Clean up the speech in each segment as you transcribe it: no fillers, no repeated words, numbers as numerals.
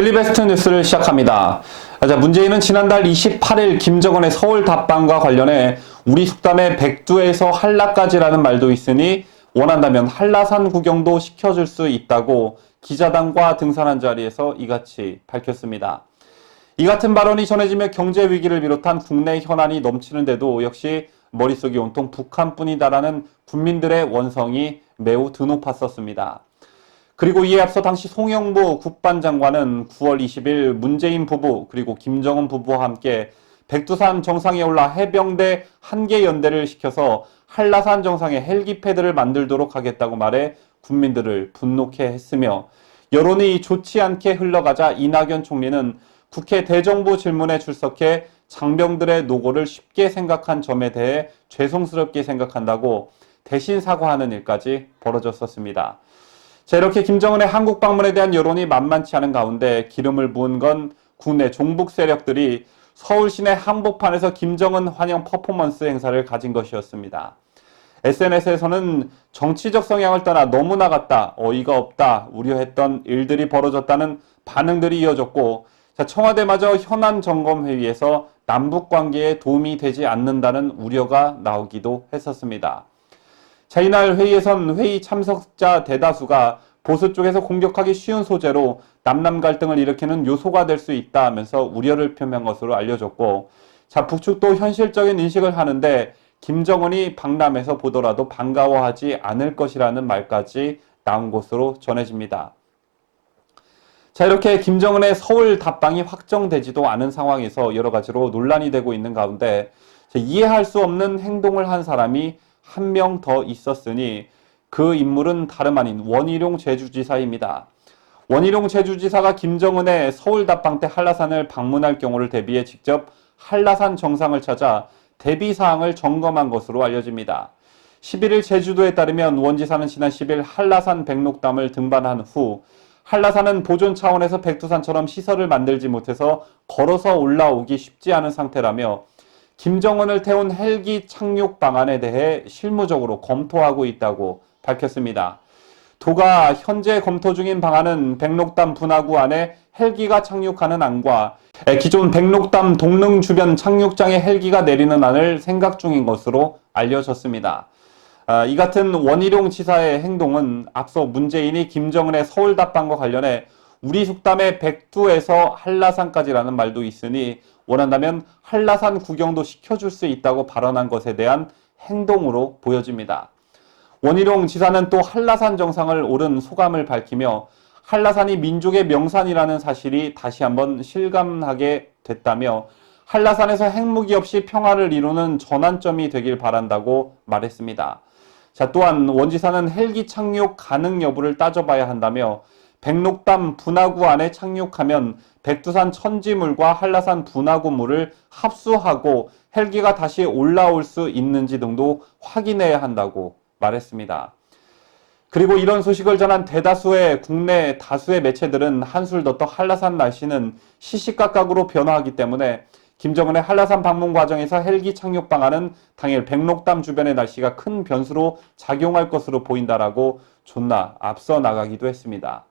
데일리 베스트 뉴스를 시작합니다. 자, 문재인은 지난달 28일 김정은의 서울 답방과 관련해 우리 속담에 백두에서 한라까지라는 말도 있으니 원한다면 한라산 구경도 시켜줄 수 있다고 기자단과 등산한 자리에서 이같이 밝혔습니다. 이 같은 발언이 전해지며 경제 위기를 비롯한 국내 현안이 넘치는데도 역시 머릿속이 온통 북한뿐이다라는 국민들의 원성이 매우 드높았었습니다. 그리고 이에 앞서 당시 송영무 국방장관은 9월 20일 문재인 부부 그리고 김정은 부부와 함께 백두산 정상에 올라 해병대 한개 연대를 시켜서 한라산 정상에 헬기패드를 만들도록 하겠다고 말해 국민들을 분노케 했으며 여론이 좋지 않게 흘러가자 이낙연 총리는 국회 대정부 질문에 출석해 장병들의 노고를 쉽게 생각한 점에 대해 죄송스럽게 생각한다고 대신 사과하는 일까지 벌어졌었습니다. 자, 이렇게 김정은의 한국 방문에 대한 여론이 만만치 않은 가운데 기름을 부은 건 국내 종북 세력들이 서울 시내 한복판에서 김정은 환영 퍼포먼스 행사를 가진 것이었습니다. SNS에서는 정치적 성향을 떠나 너무 나갔다, 어이가 없다, 우려했던 일들이 벌어졌다는 반응들이 이어졌고, 자, 청와대마저 현안 점검 회의에서 남북 관계에 도움이 되지 않는다는 우려가 나오기도 했었습니다. 자, 이날 회의에선 회의 참석자 대다수가 보수 쪽에서 공격하기 쉬운 소재로 남남 갈등을 일으키는 요소가 될 수 있다 하면서 우려를 표명한 것으로 알려졌고, 자, 북측도 현실적인 인식을 하는데 김정은이 방남에서 보더라도 반가워하지 않을 것이라는 말까지 나온 것으로 전해집니다. 자, 이렇게 김정은의 서울 답방이 확정되지도 않은 상황에서 여러 가지로 논란이 되고 있는 가운데 이해할 수 없는 행동을 한 사람이 한 명 더 있었으니 그 인물은 다름 아닌 원희룡 제주지사입니다. 원희룡 제주지사가 김정은의 서울 답방 때 한라산을 방문할 경우를 대비해 직접 한라산 정상을 찾아 대비사항을 점검한 것으로 알려집니다. 11일 제주도에 따르면 원 지사는 지난 10일 한라산 백록담을 등반한 후 한라산은 보존 차원에서 백두산처럼 시설을 만들지 못해서 걸어서 올라오기 쉽지 않은 상태라며 김정은을 태운 헬기 착륙 방안에 대해 실무적으로 검토하고 있다고 밝혔습니다. 도가 현재 검토 중인 방안은 백록담 분화구 안에 헬기가 착륙하는 안과 기존 백록담 동릉 주변 착륙장에 헬기가 내리는 안을 생각 중인 것으로 알려졌습니다. 이 같은 원희룡 지사의 행동은 앞서 문재인이 김정은의 서울 답방과 관련해 우리 속담에 백두에서 한라산까지라는 말도 있으니 원한다면 한라산 구경도 시켜줄 수 있다고 발언한 것에 대한 행동으로 보여집니다. 원희룡 지사는 또 한라산 정상을 오른 소감을 밝히며 한라산이 민족의 명산이라는 사실이 다시 한번 실감하게 됐다며 한라산에서 핵무기 없이 평화를 이루는 전환점이 되길 바란다고 말했습니다. 자, 또한 원 지사는 헬기 착륙 가능 여부를 따져봐야 한다며 백록담 분화구 안에 착륙하면 백두산 천지물과 한라산 분화구 물을 합수하고 헬기가 다시 올라올 수 있는지 등도 확인해야 한다고 말했습니다. 그리고 이런 소식을 전한 대다수의 국내 다수의 매체들은 한술 더 떠 한라산 날씨는 시시각각으로 변화하기 때문에 김정은의 한라산 방문 과정에서 헬기 착륙 방안은 당일 백록담 주변의 날씨가 큰 변수로 작용할 것으로 보인다라고 존나 앞서 나가기도 했습니다.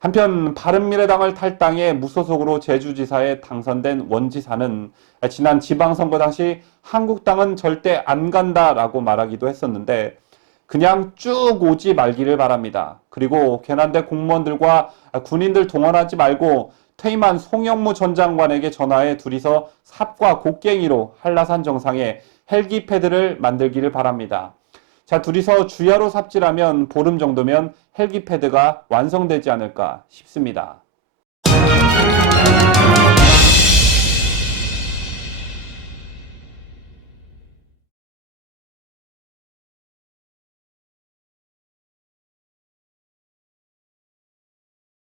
한편 바른미래당을 탈당해 무소속으로 제주지사에 당선된 원 지사는 지난 지방선거 당시 한국당은 절대 안 간다라고 말하기도 했었는데 그냥 쭉 오지 말기를 바랍니다. 그리고 괜한데 공무원들과 군인들 동원하지 말고 퇴임한 송영무 전 장관에게 전화해 둘이서 삽과 곡괭이로 한라산 정상에 헬기패드를 만들기를 바랍니다. 자, 둘이서 주야로 삽질하면 보름 정도면 헬기패드가 완성되지 않을까 싶습니다.